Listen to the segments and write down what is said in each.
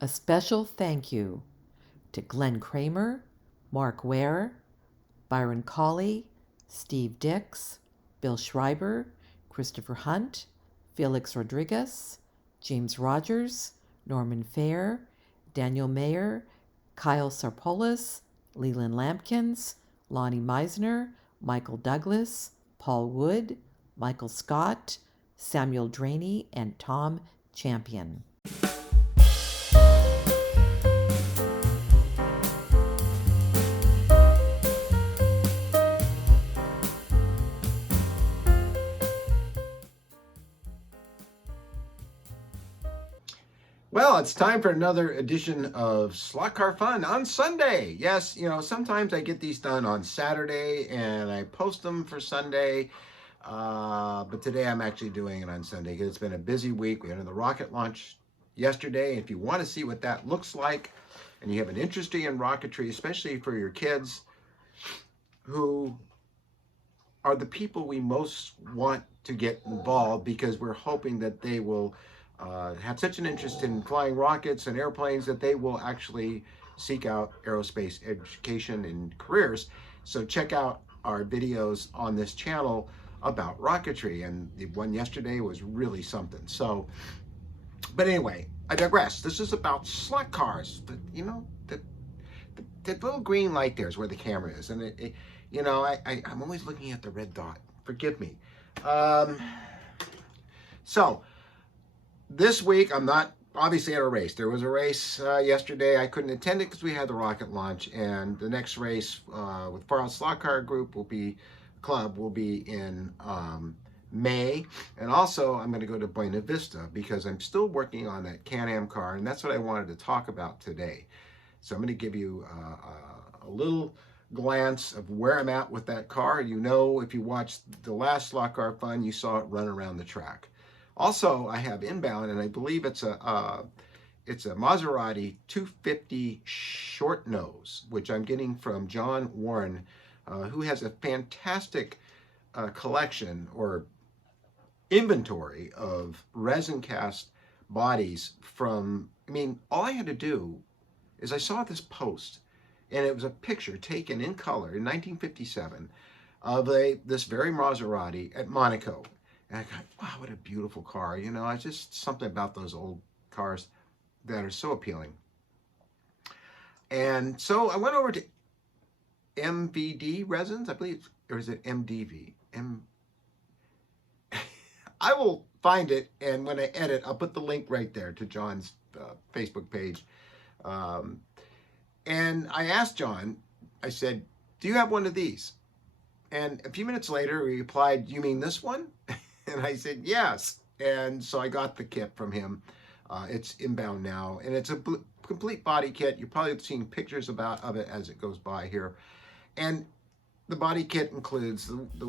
A special thank you to Glenn Kramer, Mark Ware, Byron Colley, Steve Dix, Bill Schreiber, Christopher Hunt, Felix Rodriguez, James Rogers, Norman Fair, Daniel Mayer, Kyle Sarpolis, Leland Lampkins, Lonnie Meisner, Michael Douglas, Paul Wood, Michael Scott, Samuel Draney, and Tom Champion. Well, it's time for another edition of Slot Car Fun on Sunday. Yes, sometimes I get these done on Saturday and I post them for Sunday. But today I'm actually doing it on Sunday because it's been a busy week. We had the rocket launch yesterday. If you want to see what that looks like and you have an interest in rocketry, especially for your kids who are the people we most want to get involved, because we're hoping that they will have such an interest in flying rockets and airplanes that they will actually seek out aerospace education and careers. So check out our videos on this channel about rocketry, and the one yesterday was really something. So, but anyway, I digress. This is about slot cars. The little green light there is where the camera is, and I'm always looking at the red dot. Forgive me. So this week, I'm not obviously at a race. There was a race yesterday. I couldn't attend it because we had the rocket launch, and the next race with Far Out Slot Car Group will be in May. And also, I'm going to go to Buena Vista because I'm still working on that Can-Am car, and that's what I wanted to talk about today. So I'm going to give you a little glance of where I'm at with that car. If you watched the last Slot Car Fun, you saw it run around the track. Also, I have inbound, and I believe it's a Maserati 250 short nose, which I'm getting from John Warren, who has a fantastic collection or inventory of resin cast bodies from, all I had to do is I saw this post, and it was a picture taken in color in 1957 of this very Maserati at Monaco. And I thought, wow, what a beautiful car. It's just something about those old cars that are so appealing. And so I went over to MVD Resins, I believe, or is it MDV? I will find it, and when I edit, I'll put the link right there to John's Facebook page. And I asked John, I said, do you have one of these? And a few minutes later, he replied, you mean this one? And I said, yes. And so I got the kit from him. It's inbound now, and it's a complete body kit. You're probably seeing pictures of it as it goes by here. And the body kit includes the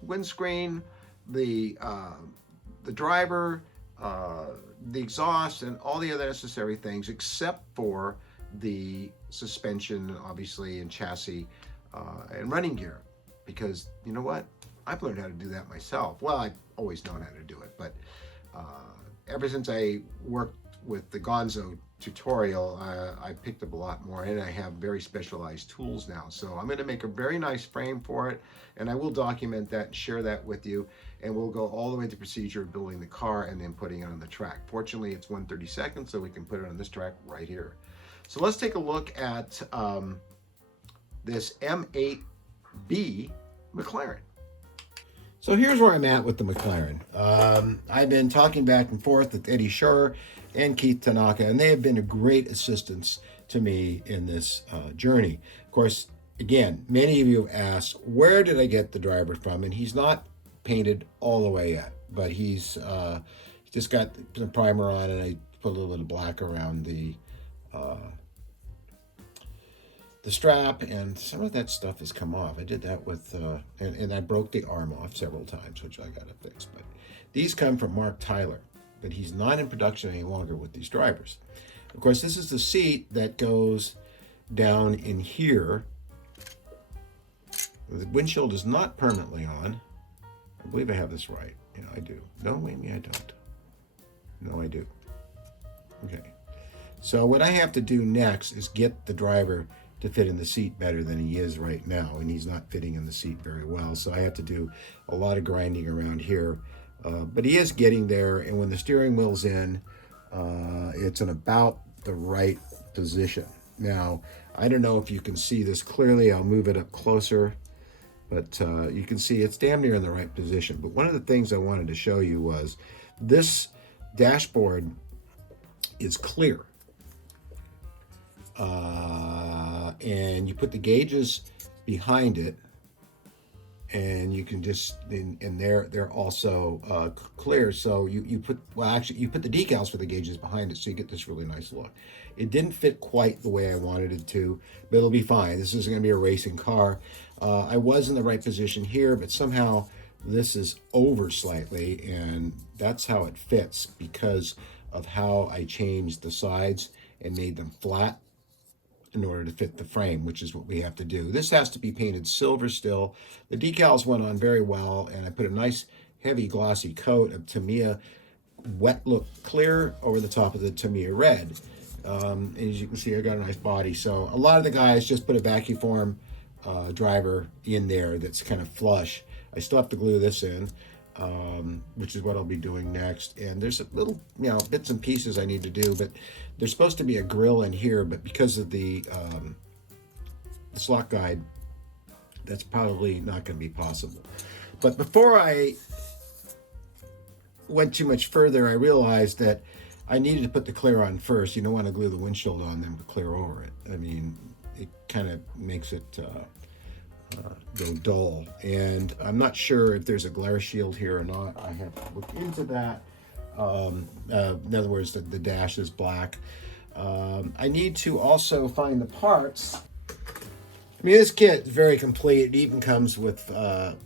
windscreen, the driver, the exhaust, and all the other necessary things, except for the suspension, obviously, and chassis and running gear. Because you know what? I've learned how to do that myself. Well, I've always known how to do it, but ever since I worked with the Gonzo tutorial, I picked up a lot more, and I have very specialized tools now. So I'm going to make a very nice frame for it, and I will document that and share that with you, and we'll go all the way to the procedure of building the car and then putting it on the track. Fortunately, it's 1/32, so we can put it on this track right here. So let's take a look at this M8B Mclaren. So here's where I'm at with the Mclaren. I've been talking back and forth with Eddie Schur and Keith Tanaka, and they have been a great assistance to me in this journey. Of course, again, many of you have asked, where did I get the driver from? And he's not painted all the way yet, but he's just got the primer on, and I put a little bit of black around the strap, and some of that stuff has come off. I did that with, and I broke the arm off several times, which I got to fix. But these come from Mark Tyler, but he's not in production any longer with these drivers. Of course, this is the seat that goes down in here. The windshield is not permanently on. I believe I have this right. I do. No, maybe I don't. No, I do. Okay. So what I have to do next is get the driver to fit in the seat better than he is right now, and he's not fitting in the seat very well. So I have to do a lot of grinding around here, but he is getting there. And when the steering wheel's in, it's in about the right position. Now, I don't know if you can see this clearly. I'll move it up closer, but you can see it's damn near in the right position. But one of the things I wanted to show you was this dashboard is clear. And you put the gauges behind it, and you can just and they're also clear. So you put, well, actually you put the decals for the gauges behind it, so you get this really nice look. It didn't fit quite the way I wanted it to, but it'll be fine. This is going to be a racing car. I was in the right position here, but somehow this is over slightly, and that's how it fits because of how I changed the sides and made them flat in order to fit the frame, which is what we have to do. This has to be painted silver still. The decals went on very well, and I put a nice heavy glossy coat of Tamiya wet look clear over the top of the Tamiya red. As you can see, I got a nice body. So a lot of the guys just put a vacuum form driver in there that's kind of flush. I still have to glue this in, which is what I'll be doing next. And there's a little, bits and pieces I need to do, but there's supposed to be a grill in here, but because of the slot guide, that's probably not going to be possible. But before I went too much further, I realized that I needed to put the clear on first. You don't want to glue the windshield on, then put clear over it. I mean, it kind of makes it go dull. And I'm not sure if there's a glare shield here or not. I have to look into that. In other words, the dash is black. I need to also find the parts. I mean, this kit is very complete. It even comes with the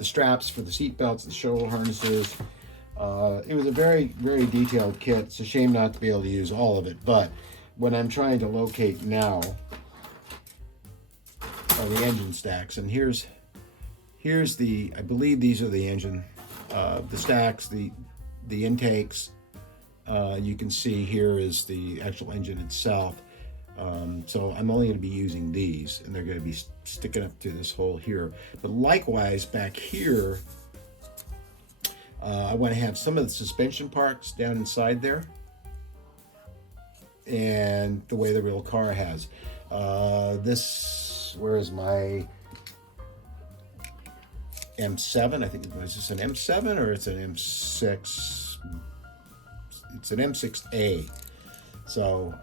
straps for the seat belts, the shoulder harnesses. It was a very, very detailed kit. It's a shame not to be able to use all of it, but what I'm trying to locate now are the engine stacks. And here's the, I believe these are the engine, the stacks, the intakes. You can see here is the actual engine itself. So I'm only going to be using these, and they're going to be sticking up to this hole here. But likewise, back here, I want to have some of the suspension parts down inside there, and the way the real car has. Where is my M7? I think, is this an M7 or it's an M6? It's an M6A. So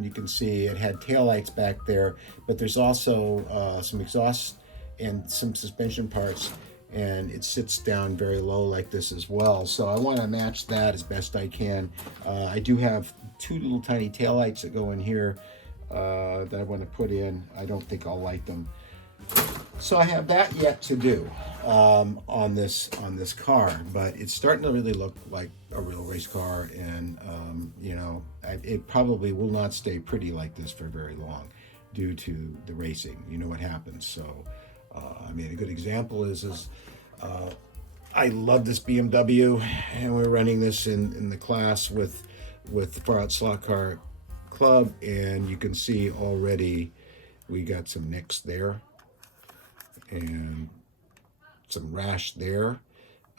you can see it had taillights back there, but there's also some exhaust and some suspension parts, and it sits down very low like this as well. So I want to match that as best I can. I do have two little tiny taillights that go in here that I want to put in. I don't think I'll light them. So I have that yet to do on this car, but it's starting to really look like a real race car, and it probably will not stay pretty like this for very long due to the racing. You know what happens. So I mean, a good example is I love this BMW, and we're running this in the class with the Far Out Slot Car Club, and you can see already we got some nicks there and some rash there,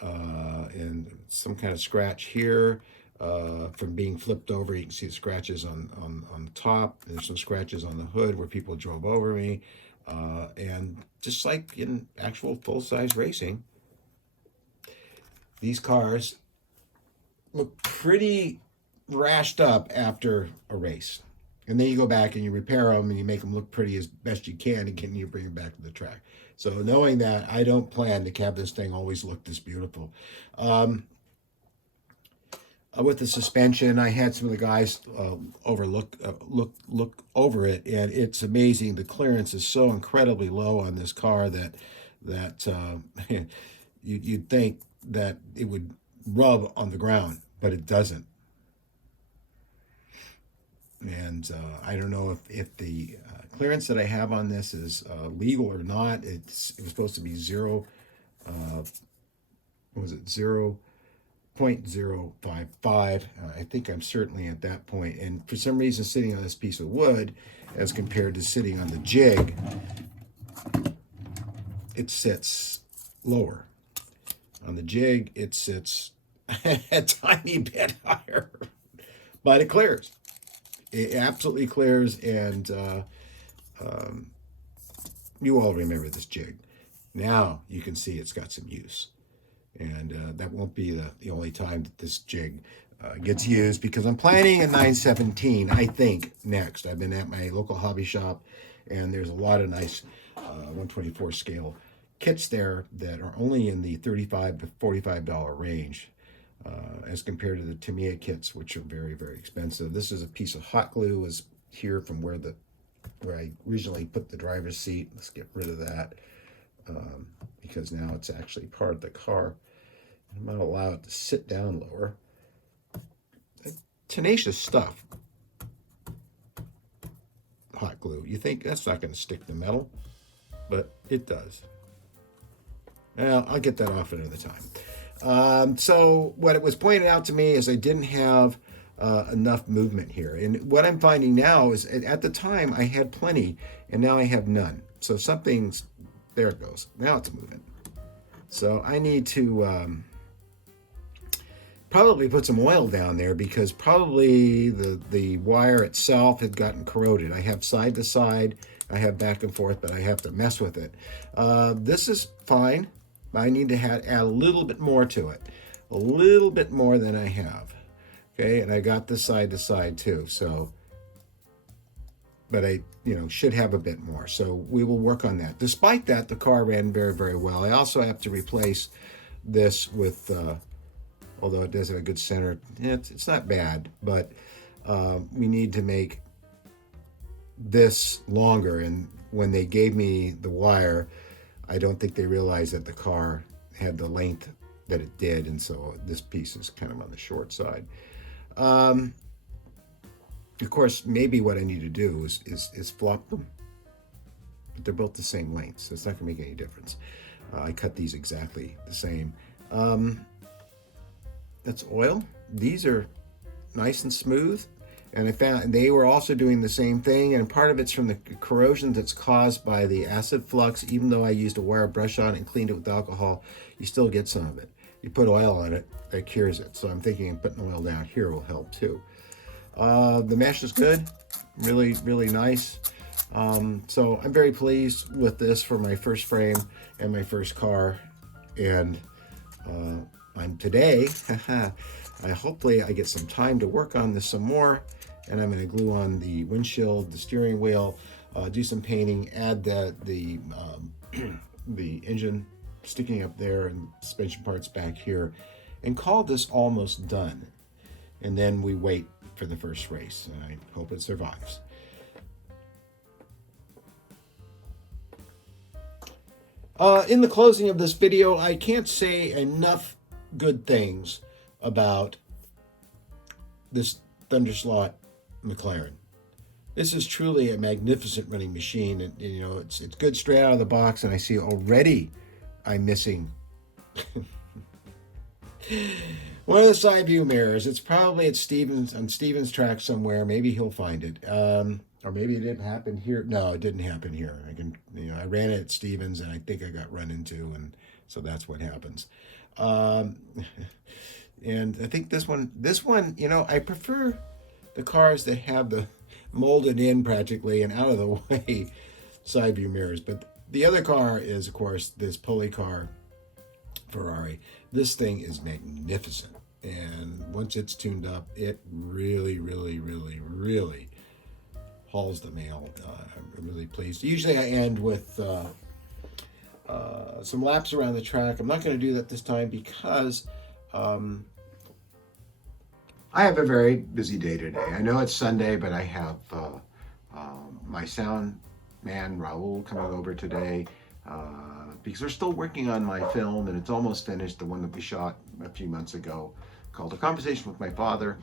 and some kind of scratch here from being flipped over. You can see the scratches on the top. There's some scratches on the hood where people drove over me, and just like in actual full-size racing, these cars look pretty rashed up after a race. And then you go back and you repair them and you make them look pretty as best you can, and you bring them back to the track. So knowing that, I don't plan to have this thing always look this beautiful. With the suspension, I had some of the guys look over it, and it's amazing. The clearance is so incredibly low on this car that you'd think that it would rub on the ground, but it doesn't. And I don't know if the clearance that I have on this is legal or not. It was supposed to be zero. What was it? 0 0.055. I think I'm certainly at that point. And for some reason, sitting on this piece of wood, as compared to sitting on the jig, it sits lower. On the jig, it sits a tiny bit higher, but it clears. It absolutely clears, and you all remember this jig. Now you can see it's got some use. And that won't be the only time that this jig gets used, because I'm planning a 917, I think, next. I've been at my local hobby shop, and there's a lot of nice 124 scale kits there that are only in the $35 to $45 range, as compared to the Tamiya kits, which are very, very expensive. This is a piece of hot glue, was here from where I originally put the driver's seat. Let's get rid of that, because now it's actually part of the car. I'm not allowed to sit down lower. Tenacious stuff. Hot glue. You think that's not going to stick to metal, but it does. Well, I'll get that off another time. So what it was pointed out to me is I didn't have enough movement here. And what I'm finding now is at the time I had plenty, and now I have none. So something's, there it goes. Now it's moving. So I need to probably put some oil down there, because probably the wire itself had gotten corroded. I have side to side, I have back and forth, but I have to mess with it. This is fine. I need to add a little bit more to it, a little bit more than I have. Okay, and I got the side to side too. So, but I, should have a bit more. So we will work on that. Despite that, the car ran very, very well. I also have to replace this with, although it does have a good center, it's not bad, but we need to make this longer. And when they gave me the wire, I don't think they realized that the car had the length that it did, and so this piece is kind of on the short side. Of course, maybe what I need to do is flop them, but they're both the same length, so it's not going to make any difference. I cut these exactly the same. That's oil. These are nice and smooth, and I found they were also doing the same thing, and part of it's from the corrosion that's caused by the acid flux. Even though I used a wire brush on it and cleaned it with alcohol, you still get some of it. You put oil on it, that cures it. So I'm thinking putting oil down here will help too. The mesh is good, really, really nice. So I'm very pleased with this for my first frame and my first car. And I'm today, hopefully I get some time to work on this some more, and I'm going to glue on the windshield, the steering wheel, do some painting, add the engine sticking up there and suspension parts back here, and call this almost done. And then we wait for the first race, and I hope it survives. In the closing of this video, I can't say enough good things about this Thunderslot Mclaren. This is truly a magnificent running machine, and it's good straight out of the box. And I see already I'm missing one of the side view mirrors. It's probably at Stevens track somewhere. Maybe he'll find it, or maybe it didn't happen here. No, it didn't happen here. I ran it at Stevens, and I think I got run into, and so that's what happens. And I think this one, I prefer the cars that have the molded in practically and out of the way side view mirrors. But the other car is, of course, this pulley car Ferrari. This thing is magnificent. And once it's tuned up, it really, really, really, really hauls the mail. I'm really pleased. Usually I end with some laps around the track. I'm not going to do that this time because I have a very busy day today. I know it's Sunday, but I have my sound man, Raul, coming over today because we're still working on my film, and it's almost finished, the one that we shot a few months ago called A Conversation with My Father,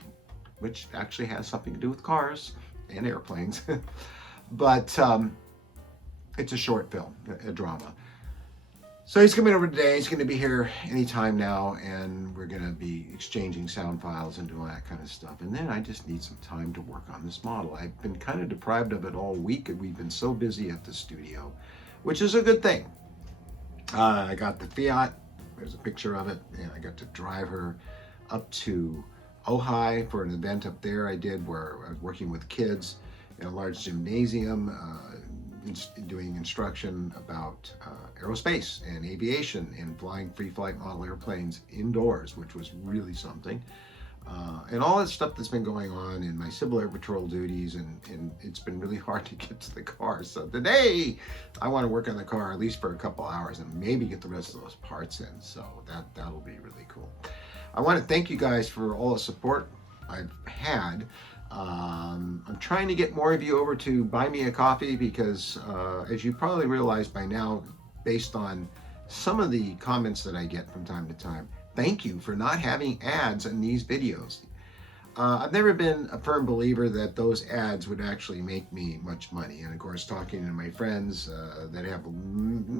which actually has something to do with cars and airplanes. But it's a short film, a drama. So he's coming over today. He's going to be here anytime now, and we're going to be exchanging sound files and doing that kind of stuff. And then I just need some time to work on this model. I've been kind of deprived of it all week. We've been so busy at the studio, which is a good thing. I got the Fiat. There's a picture of it, and I got to drive her up to Ojai for an event up there I did where I was working with kids in a large gymnasium, doing instruction about aerospace and aviation and flying free flight model airplanes indoors, which was really something. And all that stuff that's been going on in my Civil Air Patrol duties, and it's been really hard to get to the car. So today, I want to work on the car at least for a couple hours and maybe get the rest of those parts in. So that'll be really cool. I want to thank you guys for all the support I've had. I'm trying to get more of you over to Buy Me a Coffee because, as you probably realize by now, based on some of the comments that I get from time to time, thank you for not having ads in these videos. I've never been a firm believer that those ads would actually make me much money. And of course, talking to my friends that have a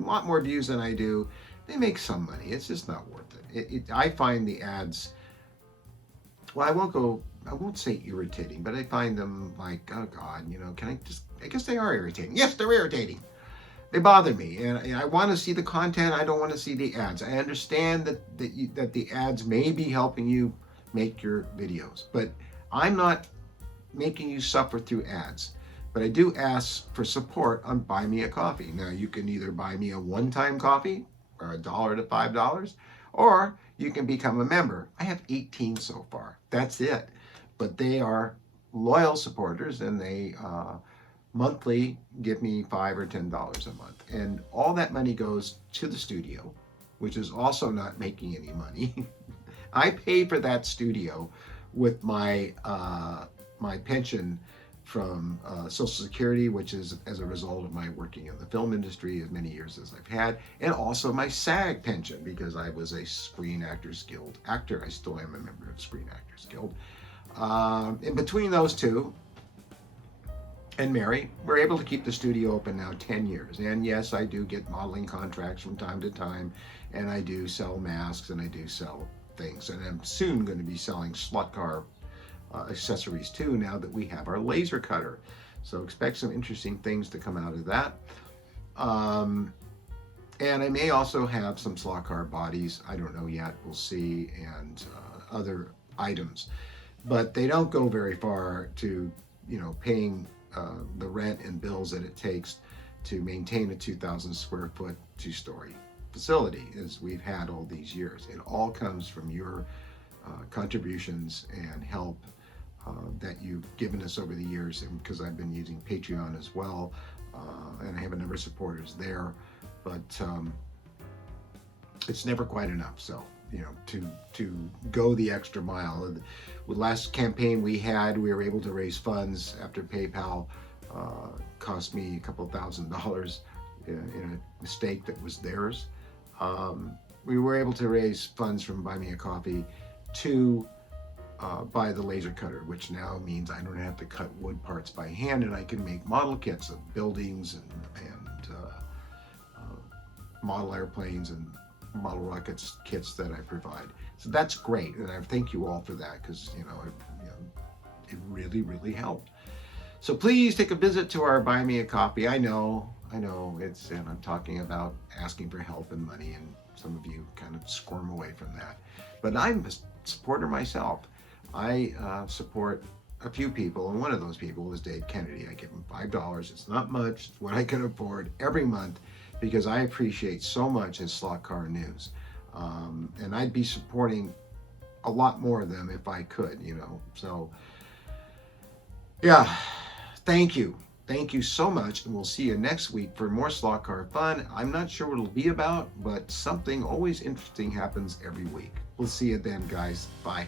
lot more views than I do, they make some money. It's just not worth it. I find the ads, well, I won't say irritating, but I find them like, oh God, I guess they are irritating. Yes, they're irritating. They bother me, and I want to see the content. I don't want to see the ads. I understand that the ads may be helping you make your videos, but I'm not making you suffer through ads. But I do ask for support on Buy Me a Coffee. Now, you can either buy me a one-time coffee for $1 to $5, or you can become a member. I have 18 so far. That's it. But they are loyal supporters, and they monthly give me $5 or $10 a month, and all that money goes to the studio, which is also not making any money. I pay for that studio with my my pension from Social Security, which is as a result of my working in the film industry as many years as I've had, and also my SAG pension because I was a Screen Actors Guild actor. I still am a member of Screen Actors Guild. In between those two, and Mary, we're able to keep the studio open now 10 years. And yes, I do get modeling contracts from time to time, and I do sell masks, and I do sell things. And I'm soon going to be selling slot car accessories too, now that we have our laser cutter. So expect some interesting things to come out of that. And I may also have some slot car bodies. I don't know yet. We'll see. And other items. But they don't go very far to, paying the rent and bills that it takes to maintain a 2,000 square foot 2-story facility as we've had all these years. It all comes from your contributions and help that you've given us over the years, and because I've been using Patreon as well, and I have a number of supporters there, but it's never quite enough. So to go the extra mile. With last campaign we had, we were able to raise funds after PayPal cost me a couple $1,000 in a mistake that was theirs. We were able to raise funds from Buy Me a Coffee to buy the laser cutter, which now means I don't have to cut wood parts by hand, and I can make model kits of buildings and model airplanes and model rockets kits that I provide. So that's great, and I thank you all for that because it really, really helped. So please take a visit to our Buy Me a Coffee. I know and I'm talking about asking for help and money, and some of you kind of squirm away from that. But I'm a supporter myself. I support a few people, and one of those people is Dave Kennedy. I give him $5. It's not much. It's what I can afford every month, because I appreciate so much his slot car news. And I'd be supporting a lot more of them if I could, So, yeah, thank you. Thank you so much, and we'll see you next week for more slot car fun. I'm not sure what it'll be about, but something always interesting happens every week. We'll see you then, guys. Bye.